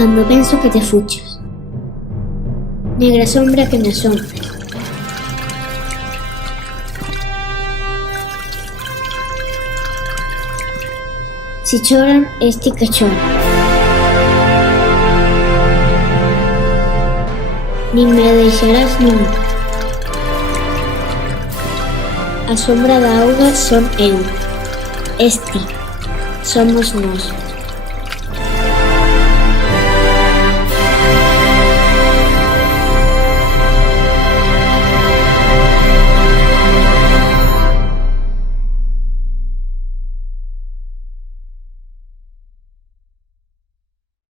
cando penso que te fuches. Negra sombra que me asombras. Si choran, este que chora. Nin me deixarás nunca. A sombra da auga son eu. Este somos nós.